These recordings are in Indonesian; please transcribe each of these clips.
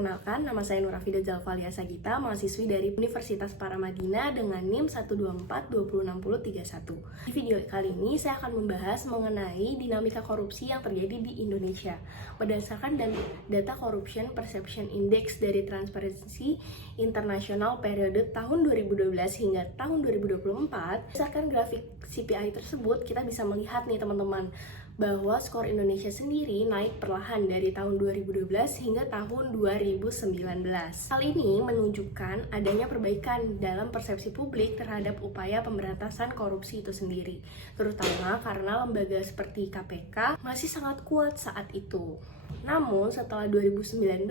Perkenalkan, nama saya Nurafida Zalfalia Sagita, mahasiswi dari Universitas Paramadina dengan NIM 124206031. Di video kali ini saya akan membahas mengenai dinamika korupsi yang terjadi di Indonesia. Berdasarkan data Corruption Perception Index dari Transparency International periode tahun 2012 hingga tahun 2024, berdasarkan grafik CPI tersebut, kita bisa melihat nih teman-teman, bahwa skor Indonesia sendiri naik perlahan dari tahun 2012 hingga tahun 2019. Hal ini menunjukkan adanya perbaikan dalam persepsi publik terhadap upaya pemberantasan korupsi itu sendiri, terutama karena lembaga seperti KPK masih sangat kuat saat itu. Namun, setelah 2019,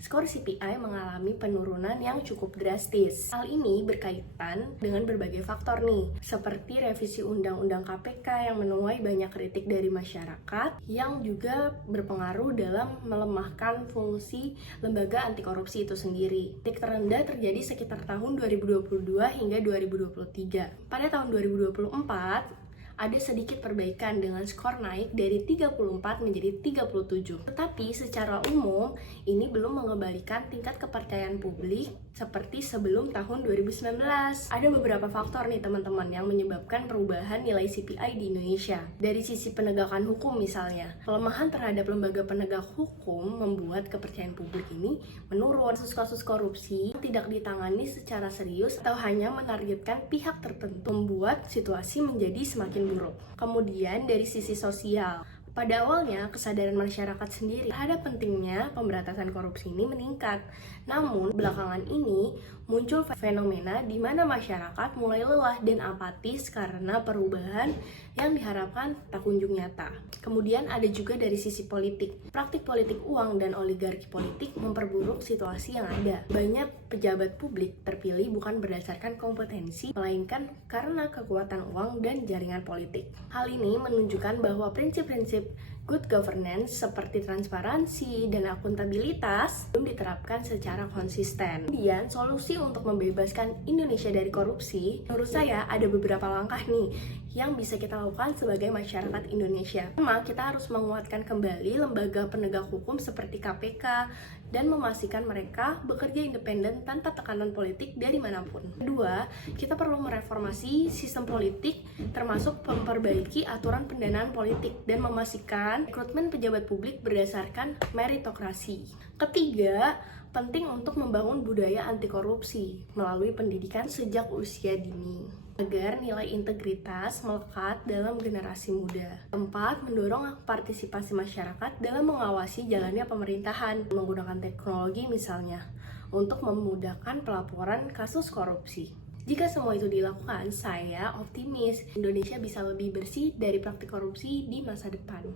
skor CPI mengalami penurunan yang cukup drastis. Hal ini berkaitan dengan berbagai faktor nih, seperti revisi Undang-Undang KPK yang menuai banyak kritik dari masyarakat, yang juga berpengaruh dalam melemahkan fungsi lembaga anti korupsi itu sendiri. Titik terendah terjadi sekitar tahun 2022 hingga 2023. Pada tahun 2024, ada sedikit perbaikan dengan skor naik dari 34 menjadi 37. Tetapi secara umum, ini belum mengembalikan tingkat kepercayaan publik seperti sebelum tahun 2019. Ada beberapa faktor nih teman-teman yang menyebabkan perubahan nilai CPI di Indonesia. Dari sisi penegakan hukum misalnya, pelemahan terhadap lembaga penegak hukum membuat kepercayaan publik ini menurun. Kasus-kasus korupsi tidak ditangani secara serius atau hanya menargetkan pihak tertentu membuat situasi menjadi semakin buruk. Kemudian dari sisi sosial, pada awalnya kesadaran masyarakat sendiri terhadap pentingnya pemberantasan korupsi ini meningkat. Namun belakangan ini muncul fenomena di mana masyarakat mulai lelah dan apatis karena perubahan yang diharapkan tak kunjung nyata. Kemudian ada juga dari sisi politik. Praktik politik uang dan oligarki politik memperburuk situasi yang ada. Banyak pejabat publik terpilih bukan berdasarkan kompetensi, melainkan karena kekuatan uang dan jaringan politik. Hal ini menunjukkan bahwa prinsip-prinsip good governance seperti transparansi dan akuntabilitas belum diterapkan secara konsisten. Kemudian, solusi untuk membebaskan Indonesia dari korupsi, menurut saya ada beberapa langkah nih yang bisa kita lakukan sebagai masyarakat Indonesia. Pertama, kita harus menguatkan kembali lembaga penegak hukum seperti KPK dan memastikan mereka bekerja independen tanpa tekanan politik dari manapun. Kedua, kita perlu mereformasi sistem politik termasuk memperbaiki aturan pendanaan politik dan memastikan rekrutmen pejabat publik berdasarkan meritokrasi. Ketiga, penting untuk membangun budaya anti korupsi melalui pendidikan sejak usia dini agar nilai integritas melekat dalam generasi muda. Keempat, mendorong partisipasi masyarakat dalam mengawasi jalannya pemerintahan menggunakan teknologi misalnya untuk memudahkan pelaporan kasus korupsi. Jika semua itu dilakukan, saya optimis Indonesia bisa lebih bersih dari praktik korupsi di masa depan.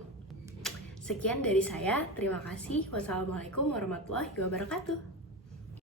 Sekian dari saya, terima kasih. Wassalamualaikum warahmatullahi wabarakatuh.